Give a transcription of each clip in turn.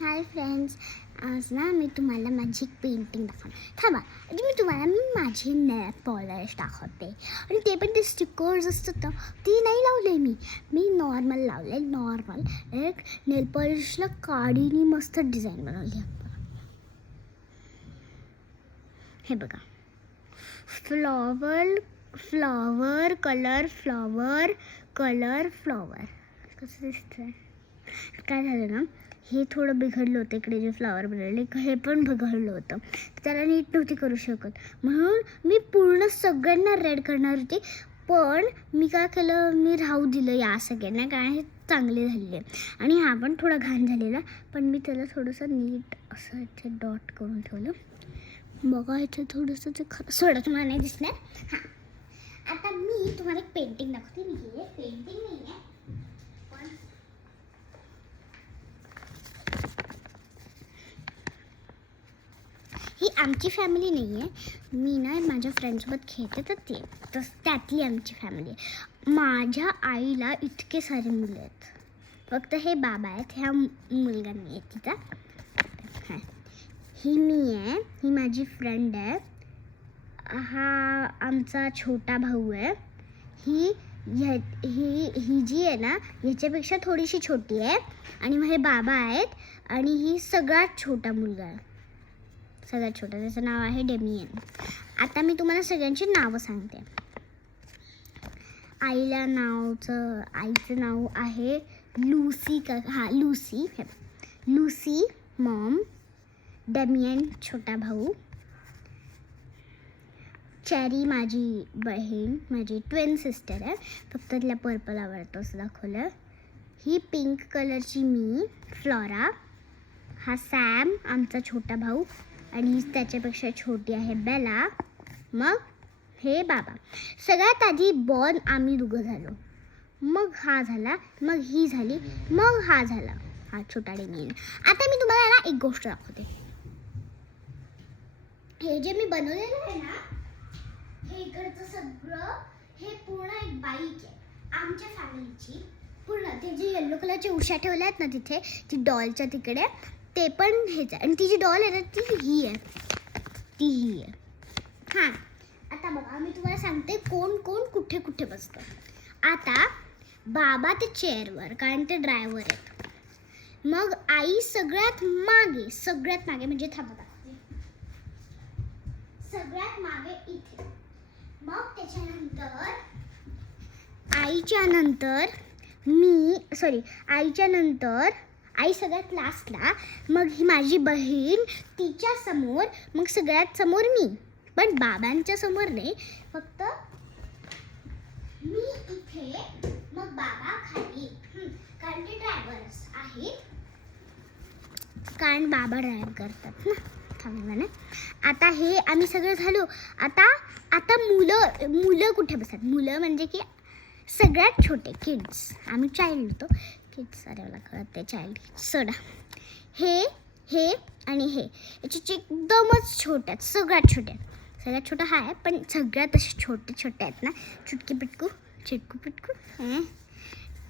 Hi friends, आज ना मी तुम्हाला माझी एक पेंटिंग दाखवणार. थांबा, मी तुम्हाला माझे नेल पॉलिश दाखवते. आणि ते पण ते स्टिकर्स असतात ना, ते नाही लावले मी नॉर्मल लावले. नॉर्मल एक नेल पॉलिशला काडीने मस्त डिझाईन बनवली. हे बघा, flower flower colour flower colour flower. कसं दिसतंय? काय झालं ना, हे थोडं बिघडलं होतं. इकडे जे फ्लॉवर बनवले हे पण बिघडलं होतं, त्याला नीट नव्हती करू शकत. म्हणून मी पूर्ण सगळ्यांना रेड करणार होते, पण मी काय केलं, मी राहू दिलं या सगळ्यांना, कारण हे चांगले झालेले. आणि हा पण थोडा घाण झालेला, पण मी त्याला थोडंसं नीट असं इथे डॉट करून ठेवलं. बघा इथे थोडंसं ते सोडा, तुम्हाला नाही दिसणार. हां, आता मी तुम्हाला एक पेंटिंग दाखवते. हे पेंटिंग नाही आहे, पण ही आमची फॅमिली नाही आहे. मी ना माझ्या फ्रेंड्ससोबत खेळते तर त्यातली आमची फॅमिली आहे. माझ्या आईला इतके सारे मुलं आहेत, फक्त हे बाबा आहेत, ह्या मुलगा नाही आहे तिचा. हां, ही मी आहे, ही माझी फ्रेंड आहे, हा आमचा छोटा भाऊ आहे, ही जी आहे ना ह्याच्यापेक्षा थोडीशी छोटी आहे. आणि मग हे बाबा आहेत, आणि ही सगळ्यात छोटा मुलगा आहे, सगळ्यात छोटा, त्याचं नाव आहे डेमियन. आता मी तुम्हाला सगळ्यांची नावं सांगते. आईचं नाव आहे लूसी. लूसी मॉम, डेमियन छोटा भाऊ, चेरी माझी बहीण, माझी ट्विन सिस्टर आहे, फक्त तिला पर्पल आवडतं असं दाखवलं. ही पिंक कलरची मी, फ्लोरा. हा सॅम आमचा छोटा भाऊ, आणि त्याच्यापेक्षा छोटी आहे बेला. मग हे बाबा. सगळ्यात आधी बॉर्न आम्ही दोघं झालो, मग हा झाला, मग ही झाली, मग हा झाला, हा छोटा डेमियन. आता मी तुम्हाला ना एक गोष्ट दाखवते. हे जे मी बनवलेलं आहे ना, हे इकडचं सगळं, हे पूर्ण एक बाईक आहे आमच्या फॅमिलीची पूर्ण. ते जे येल्लो कलरच्या उश्या ठेवल्या आहेत ना तिथे, ती डॉलच्या तिकडे, ते पण हेच आहे. आणि ती जी डॉल आहे ना ती ही आहे. हां, आता बघा मी तुम्हाला सांगते कोण कोण कुठे कुठे बसतं. आता बाबा ते चेअरवर, कारण ते ड्रायव्हर आहेत. मग आई सगळ्यात मागे म्हणजे थांबा, सगळ्यात मागे इथे. मग त्याच्यानंतर आईच्या नंतर आई सगळ्यात लास्टला, मग ही माझी बहीण, तिच्या समोर, मग सगळ्यात समोर मी. पण बाबांच्या समोर नाही, फक्त मी इथे, मग बाबा खाली, कारण ते ड्रायव्हर्स आहेत, कारण बाबा ड्राईव्ह करतात ना. थांबा ना, आता हे आम्ही सगळं झालो. आता मुलं कुठे बसतात? मुलं म्हणजे की सगळ्यात छोटे किड्स, आम्ही चाइल्ड होतो. किड्स, अरे मला कळत ते चाइल्ड सोडा. हे आणि हे याचे एकदमच छोटे आहेत, सगळ्यात छोटा हा आहे, पण सगळ्यात असे छोटे आहेत ना, चिटकू पिटकू.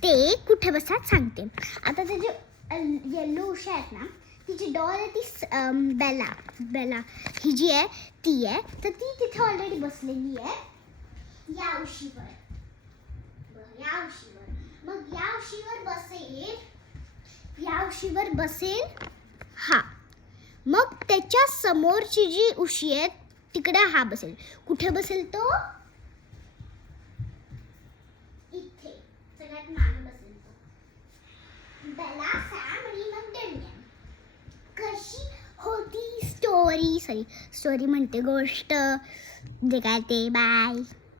ते कुठे बसतात सांगते. आता ते जे येल्लो उशा आहेत ना, तिची डॉल आहे ती बेला ही जी आहे ती आहे, तर ती तिथे ऑलरेडी बसलेली आहे या उशीवर. मग या उशीवर बसेल हा. मग त्याच्या समोरची जी उशी आहे तिकडे हा बसेल. कुठे बसेल तो? इथे सगळ्यात मागे बसेल तो. बेला, सॅम आणि मग डेमियन. कशी होती स्टोरी म्हणते, गोष्ट जे काय ते. बाय.